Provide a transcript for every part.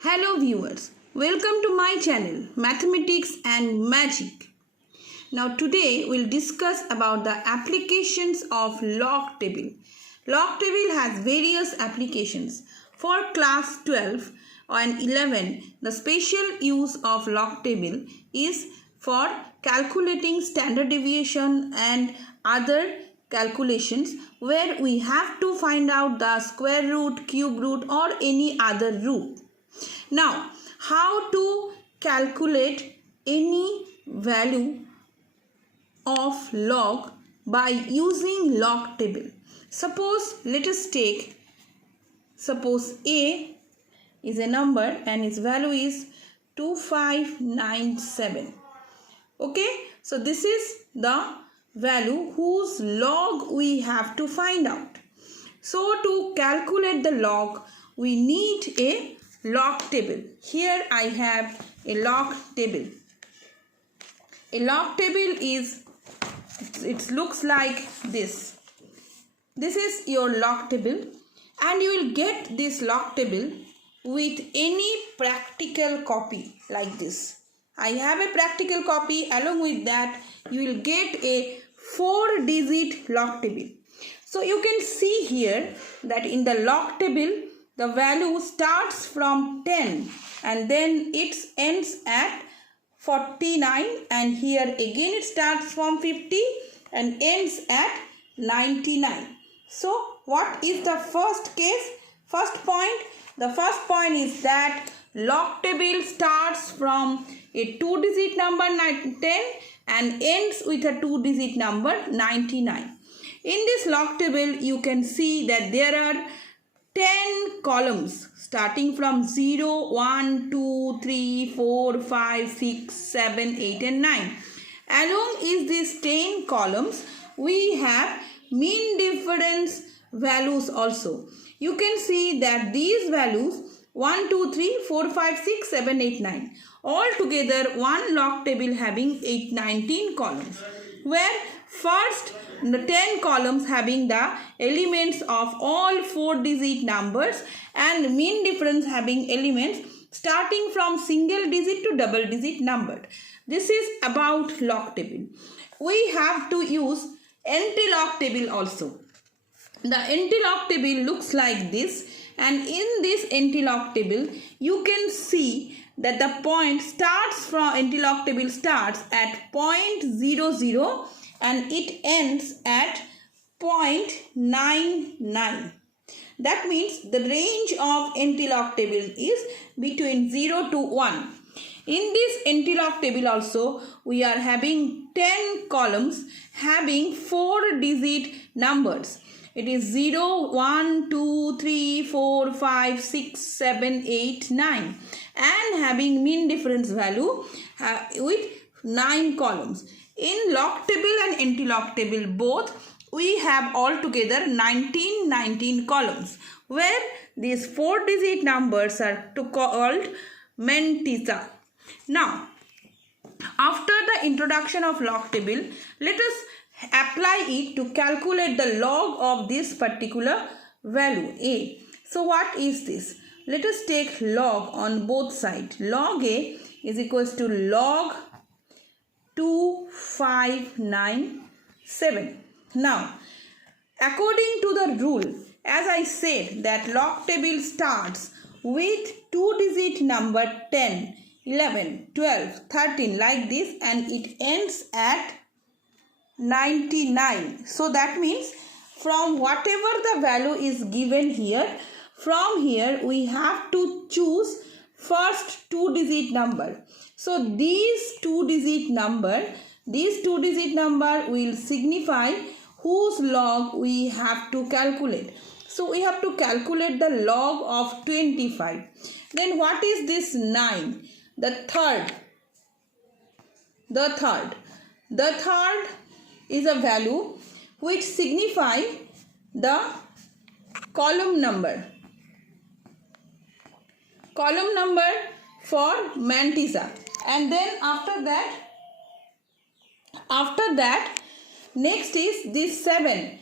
Hello viewers, welcome to my channel Mathematics and Magic. Now today we'll discuss about the applications of log table. Log table has various applications. For class 12 and 11, the special use of log table is for calculating standard deviation and other calculations where we have to find out the square root, cube root or any other root. Now, how to calculate any value of log by using log table? Suppose A is a number and its value is 2597. Okay, so this is the value whose log we have to find out. So to calculate the log, we need a log table. Here I have a log table. A log table is, it looks like this. This is your log table and you will get this log table with any practical copy like this. I have a practical copy. Along with that you will get a 4-digit log table. So you can see here that in the log table the value starts from 10 and then it ends at 49, and here again it starts from 50 and ends at 99. So what is the first case? First point. The first point is that log table starts from a 2-digit number 10 and ends with a 2-digit number 99. In this log table you can see that there are 10 columns starting from 0, 1, 2, 3, 4, 5, 6, 7, 8 and 9. Along is these 10 columns we have mean difference values also. You can see that these values 1, 2, 3, 4, 5, 6, 7, 8, 9. All together one log table having 19 columns, where first the 10 columns having the elements of all 4-digit numbers and mean difference having elements starting from single digit to double digit numbered. This is about log table. We have to use anti-log table also. The anti-log table looks like this, and in this anti-log table you can see that the point starts from anti-log table starts at 0.00 and it ends at 0.99. That means the range of anti-log table is between 0 to 1. In this anti-log table also we are having 10 columns having 4-digit numbers. It is 0, 1, 2, 3, 4, 5, 6, 7, 8, 9 and having mean difference value with 9 columns. In log table and anti-log table both we have altogether 19 columns, where these 4-digit numbers are called mantissa. Now, after the introduction of log table, let us apply it to calculate the log of this particular value A. So what is this? Let us take log on both sides. Log A is equals to log 2597. Now, according to the rule, as I said that log table starts with 2-digit number 10, 11, 12, 13 like this and it ends at 99. So that means from whatever the value is given here, from here we have to choose first 2-digit number. So these 2-digit number will signify whose log we have to calculate. So we have to calculate the log of 25. Then what is this 9? The third is a value which signify the column number for mantissa. And then after that next is this 7.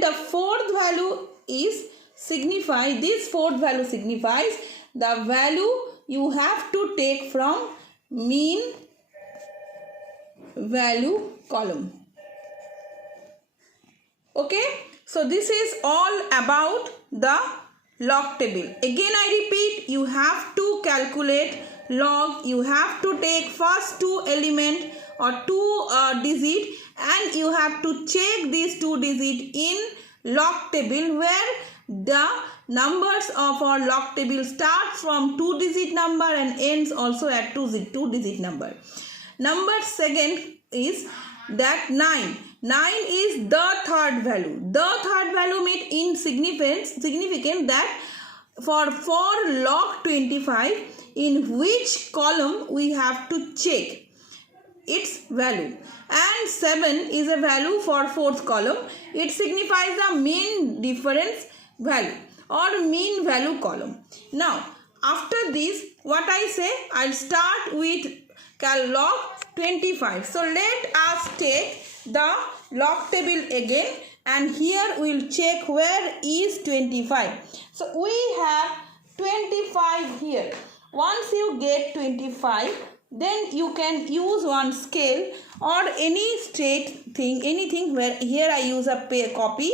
The fourth value is this fourth value signifies the value you have to take from mean value column. Okay, so this is all about the log table. Again I repeat, you have to calculate log, you have to take first two element or two digit, and you have to check these two digit in log table, where the numbers of our log table starts from 2-digit number and ends also at 2-digit number. Number second is that 9. 9 is the third value. The third value means significant that for log 25, in which column we have to check its value. And 7 is a value for fourth column. It signifies the mean difference value or mean value column. Now, after this, what I say, I'll start with log 25. So, let us take the log table again, and here we will check where is 25. So, we have 25 here. Once you get 25, then you can use one scale or any straight thing, anything, where here I use a copy.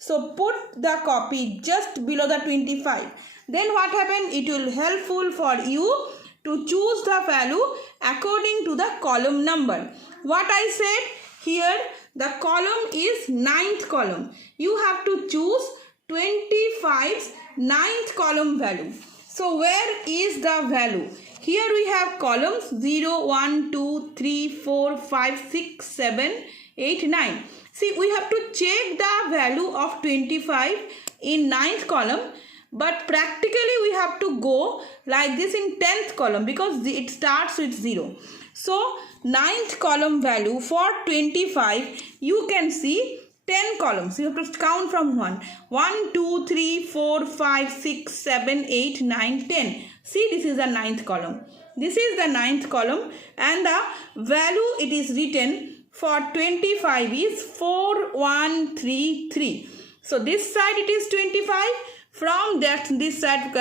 So put the copy just below the 25. Then what happen? It will helpful for you to choose the value according to the column number. What I said here, the column is 9th column. You have to choose 25's 9th column value. So where is the value? Here we have columns 0, 1, 2, 3, 4, 5, 6, 7, 8, 9. See, we have to check the value of 25 in 9th column, but practically we have to go like this in 10th column because it starts with 0. So 9th column value for 25, you can see 10 columns. You have to count from 1. 1, 2, 3, 4, 5, 6, 7, 8, 9, 10. See, this is the 9th column. This is the 9th column, and the value it is written for 25 is 4133. So this side it is 25. From this side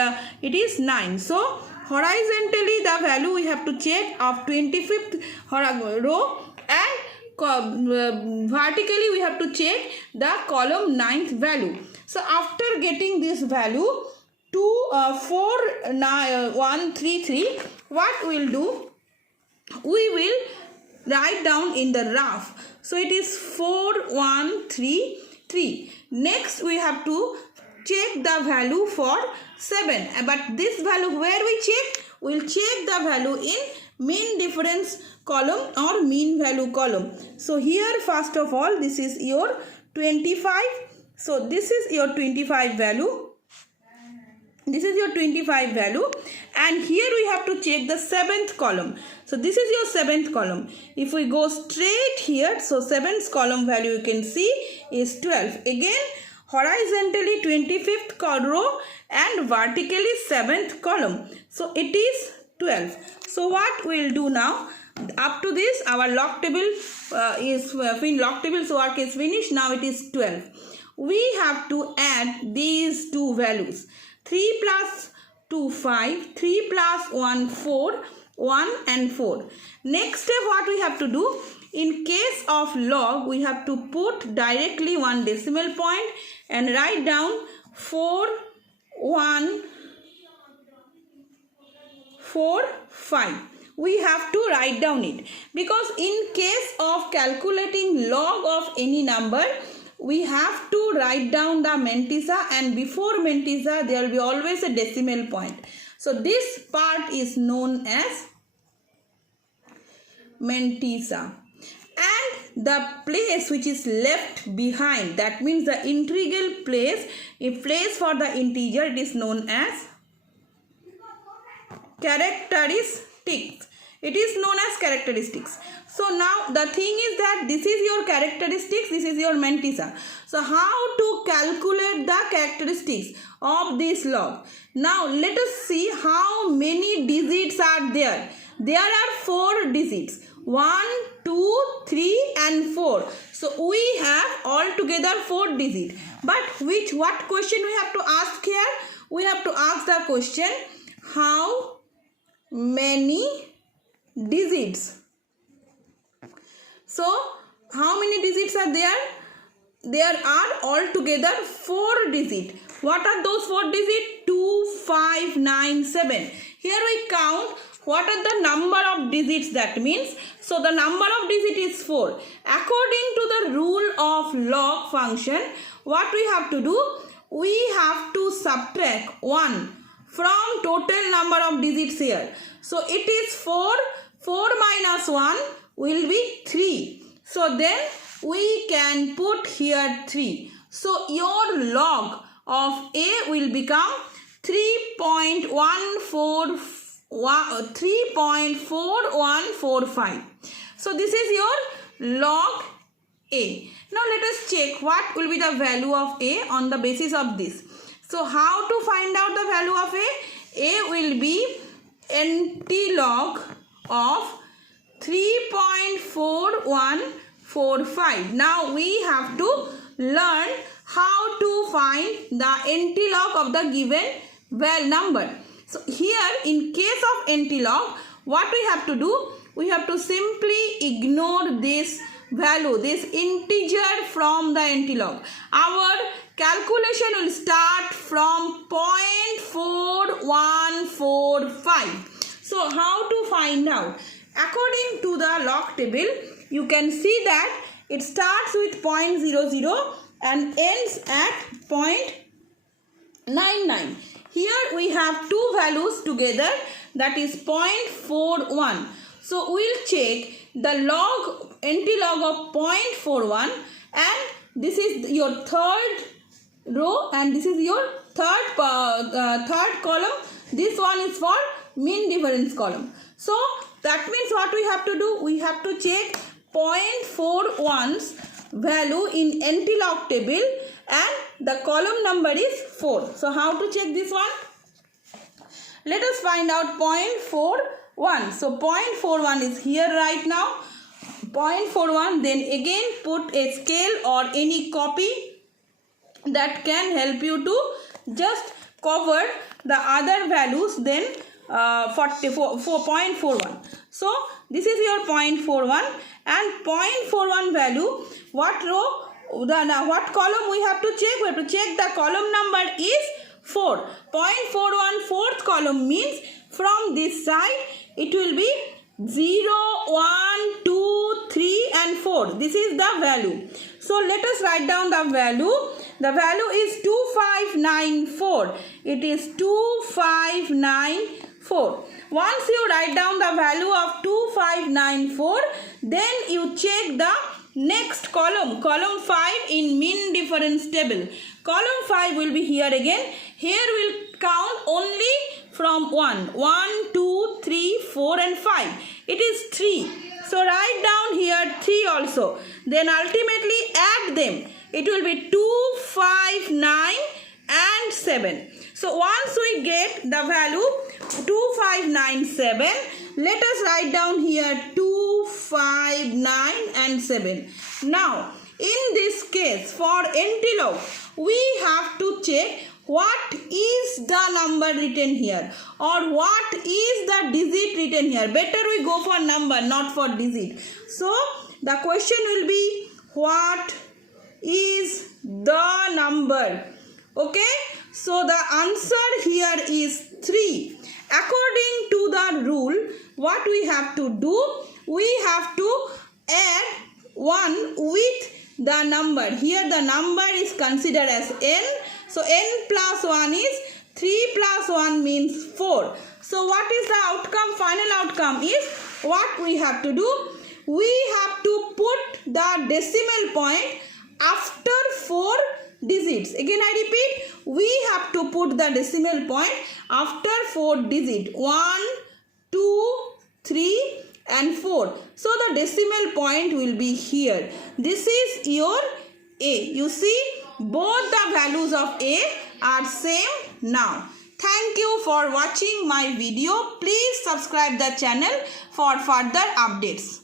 it is 9. So horizontally the value we have to check of 25th row, and vertically we have to check the column 9th value. So after getting this value 4133, what we will do? We will write down in the rough. So it is 4133. Next we have to check the value for 7. But this value where we check? We will check the value in mean difference column or mean value column. So here first of all, this is your 25. So this is your 25 value. This is your 25 value, and here we have to check the 7th column. So this is your 7th column. If we go straight here, so 7th column value you can see is 12. Again, horizontally 25th row and vertically 7th column. So it is 12. So what we will do now? Up to this, our log table log table's work is finished. Now it is 12. We have to add these two values. 3 plus 2, 5, 3 plus 1, 4, 1 and 4. Next step what we have to do, in case of log, we have to put directly one decimal point and write down 4, 1, 4, 5. We have to write down it, because in case of calculating log of any number, we have to write down the mantissa, and before mantissa there will be always a decimal point. So this part is known as mantissa, and the place which is left behind, that means the integral place, a place for the integer, it is known as characteristics. It is known as characteristics. So now the thing is that this is your characteristics, this is your mantissa. So how to calculate the characteristics of this log? Now let us see how many digits are there. There are 4 digits. 1, 2, 3 and 4. So we have altogether 4 digits. But what question we have to ask here? We have to ask the question, how many digits. So how many digits are there? There are altogether 4 digits. What are those 4 digits? 2, 5, 9, 7. Here we count what are the number of digits, that means. So the number of digits is 4. According to the rule of log function, what we have to do? We have to subtract 1 from total number of digits here. So it is 4. 4 minus 1 will be 3. So then we can put here 3. So your log of A will become 3.4145. So this is your log A. Now let us check what will be the value of A on the basis of this. So how to find out the value of A? A will be antilog of 3.4145. Now we have to learn how to find the antilog of the given number. So here in case of antilog, what we have to do? We have to simply ignore this value, this integer from the antilog. Our calculation will start from 0.4145. So how to find out? According to the log table, you can see that it starts with 0.00 and ends at 0.99. Here we have two values together, that is 0.41. So we'll check the antilog of 0.41, and this is your third row and this is your third column. This one is for mean difference column. So that means what we have to do? We have to check 0.41's value in antilog table, and the column number is 4. So how to check this one? Let us find out 0.41. So 0.41 is here right now. 0.41, then again put a scale or any copy that can help you to just cover the other values, then 4.41. So this is your 0.41, and 0.41 value, what row, what column we have to check? We have to check the column number is 4. 0.41 fourth column means from this side it will be 0, 1, 2, 3 and 4. This is the value. So let us write down the value. The value is 2594. It is 2594. Once you write down the value of 2594, then you check the next column, column 5 in mean difference table. Column 5 will be here again. Here we'll count only from 1, 2, 3, 4 and 5. It is 3. So write down here 3 also. Then ultimately add them. It will be 2, 5, 9 and 7. So once we get the value 2597, let us write down here 2, 5, 9 and 7. Now in this case for antilog, we have to check what is the number written here or what is the digit written here. Better we go for number, not for digit. So the question will be, what is the number? Okay, so the answer here is 3. According to the rule, what we have to do? We have to add 1 with the number. Here the number is considered as n. So n plus 1 is 3 plus 1 means 4. So what is the outcome? Final outcome is what we have to do? We have to put the decimal point after 4 digits. Again I repeat, we have to put the decimal point after 4 digits. 1, 2, 3 and 4. So the decimal point will be here. This is your A. You see, both the values of A are same now. Thank you for watching my video. Please subscribe the channel for further updates.